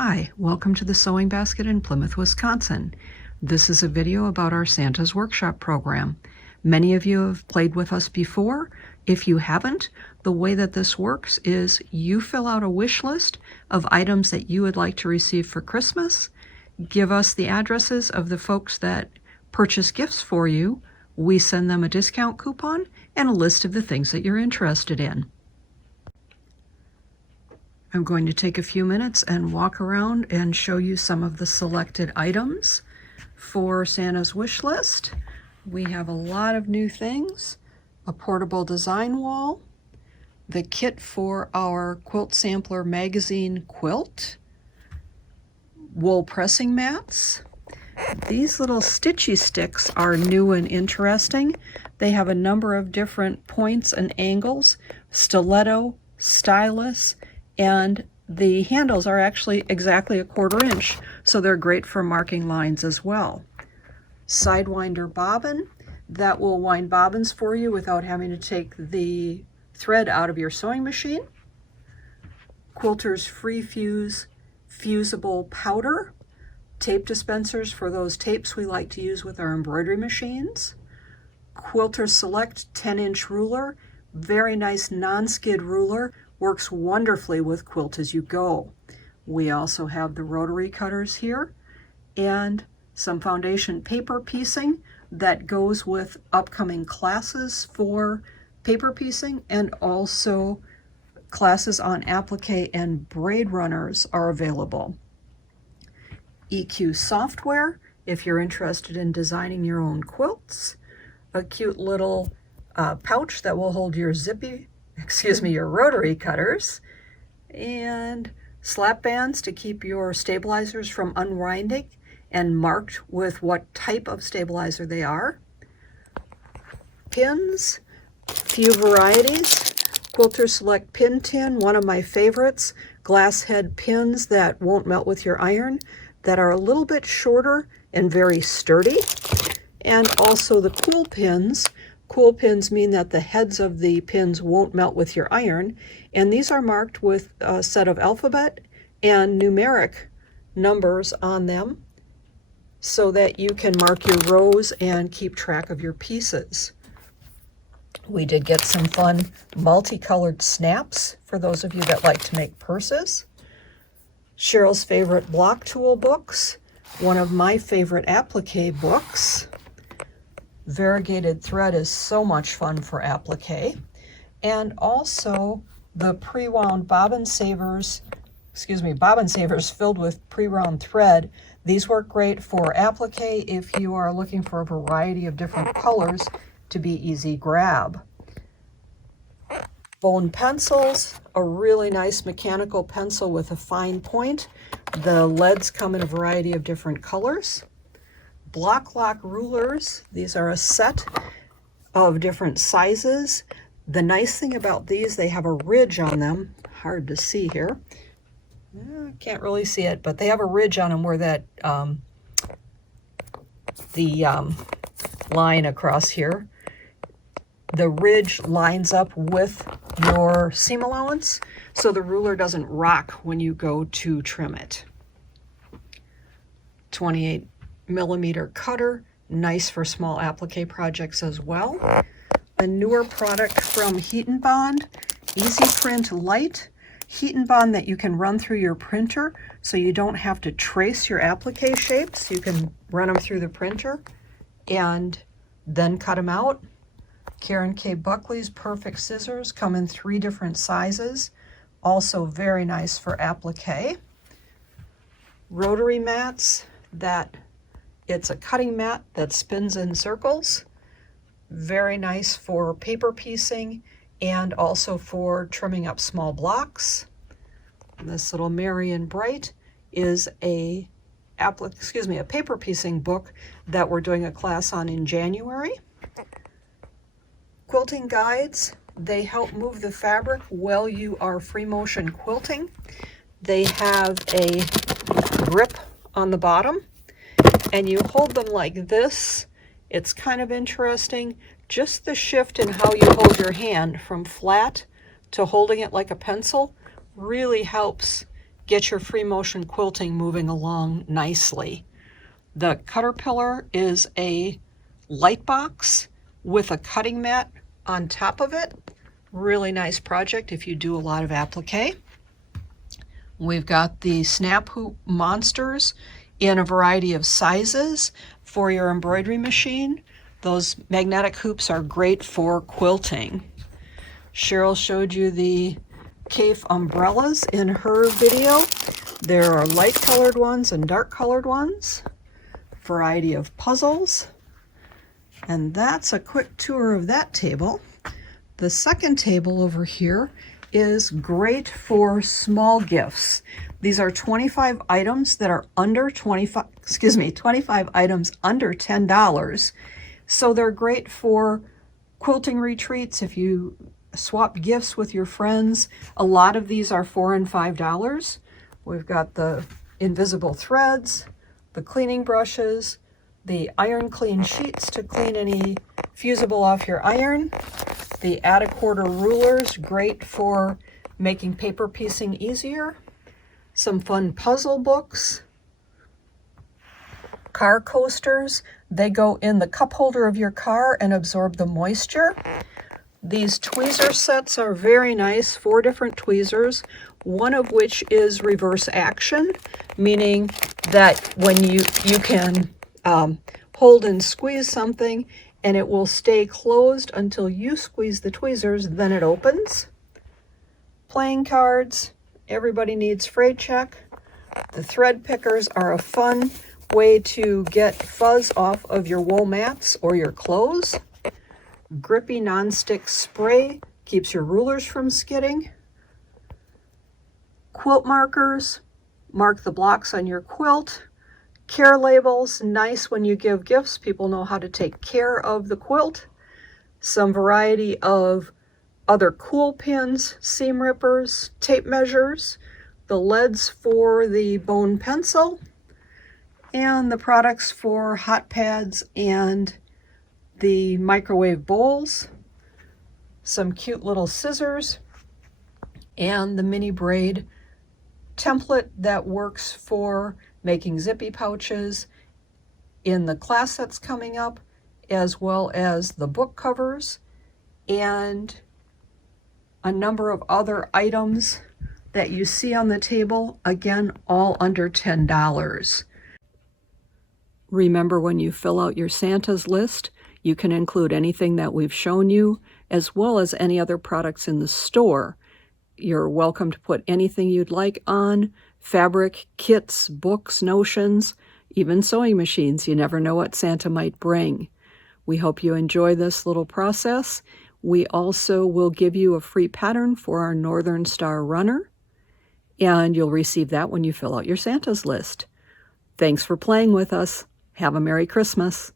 Hi, welcome to the Sewing Basket in Plymouth, Wisconsin. This is a video about our Santa's Workshop program. Many of you have played with us before. If you haven't, the way that this works is you fill out a wish list of items that you would like to receive for Christmas. Give us the addresses of the folks that purchase gifts for you. We send them a discount coupon and a list of the things that you're interested in. I'm going to take a few minutes and walk around and show you some of the selected items for Santa's wish list. We have a lot of new things: a portable design wall, the kit for our Quilt Sampler magazine quilt, wool pressing mats. These little stitchy sticks are new and interesting. They have a number of different points and angles, stiletto, stylus, and the handles are actually exactly 1/4 inch, so they're great for marking lines as well. Sidewinder bobbin that will wind bobbins for you without having to take the thread out of your sewing machine. Quilter's Free Fuse fusible powder. Tape dispensers for those tapes we like to use with our embroidery machines. Quilter Select 10-inch ruler. Very nice non-skid ruler. Works wonderfully with Quilt As You Go. We also have the rotary cutters here and some foundation paper piecing that goes with upcoming classes for paper piecing, and also classes on applique and braid runners are available. EQ software if you're interested in designing your own quilts. A cute little pouch that will hold your your rotary cutters, and slap bands to keep your stabilizers from unwinding and marked with what type of stabilizer they are. Pins, few varieties. Quilter Select Pin Tin, one of my favorites. Glass head pins that won't melt with your iron, that are a little bit shorter and very sturdy. And also the cool pins. Cool pins mean that the heads of the pins won't melt with your iron, and these are marked with a set of alphabet and numeric numbers on them so that you can mark your rows and keep track of your pieces. We did get some fun multicolored snaps for those of you that like to make purses. Cheryl's favorite block tool books, one of my favorite applique books. Variegated thread is so much fun for applique. And also the pre-wound bobbin savers filled with pre-wound thread. These work great for applique if you are looking for a variety of different colors to be easy grab. Bone pencils, a really nice mechanical pencil with a fine point. The leads come in a variety of different colors. Block lock rulers, these are a set of different sizes. The nice thing about these, they have a ridge on them. Hard to see here. Can't really see it, but they have a ridge on them where that line across here, the ridge lines up with your seam allowance, so the ruler doesn't rock when you go to trim it. 28mm cutter, nice for small applique projects as well. A newer product from Heat and Bond, Easy Print Light. Heat and Bond that you can run through your printer so you don't have to trace your applique shapes. You can run them through the printer and then cut them out. Karen K. Buckley's Perfect Scissors come in 3 different sizes. Also very nice for applique. Rotary mats, it's a cutting mat that spins in circles. Very nice for paper piecing and also for trimming up small blocks. And this little Merry and Bright is a paper piecing book that we're doing a class on in January. Quilting guides, they help move the fabric while you are free motion quilting. They have a grip on the bottom, and you hold them like this. It's kind of interesting. Just the shift in how you hold your hand from flat to holding it like a pencil really helps get your free motion quilting moving along nicely. The Caterpillar is a light box with a cutting mat on top of it. Really nice project if you do a lot of applique. We've got the snap hoop monsters in a variety of sizes for your embroidery machine. Those magnetic hoops are great for quilting. Cheryl showed you the Cafe umbrellas in her video. There are light colored ones and dark colored ones. Variety of puzzles. And that's a quick tour of that table. The second table over here is great for small gifts. These are 25 items that are under 25 items under $10. So they're great for quilting retreats if you swap gifts with your friends. A lot of these are $4 and $5. We've got the invisible threads, the cleaning brushes, the iron clean sheets to clean any fusible off your iron, the add a quarter rulers, great for making paper piecing easier, some fun puzzle books, car coasters. They go in the cup holder of your car and absorb the moisture. These tweezer sets are very nice, 4 different tweezers, one of which is reverse action, meaning that when you can hold and squeeze something and it will stay closed until you squeeze the tweezers, then it opens. Playing cards, everybody needs frayed check. The thread pickers are a fun way to get fuzz off of your wool mats or your clothes. Grippy nonstick spray keeps your rulers from skidding. Quilt markers, mark the blocks on your quilt. Care labels, nice when you give gifts. People know how to take care of the quilt. Some variety of other cool pins, seam rippers, tape measures, the leads for the bone pencil, and the products for hot pads and the microwave bowls, some cute little scissors, and the mini braid template that works for making zippy pouches in the class that's coming up, as well as the book covers and a number of other items that you see on the table, again, all under $10. Remember, when you fill out your Santa's list, you can include anything that we've shown you, as well as any other products in the store. You're welcome to put anything you'd like on: fabric, kits, books, notions, even sewing machines. You never know what Santa might bring. We hope you enjoy this little process. We also will give you a free pattern for our Northern Star runner, and you'll receive that when you fill out your Santa's list. Thanks for playing with us. Have a Merry Christmas.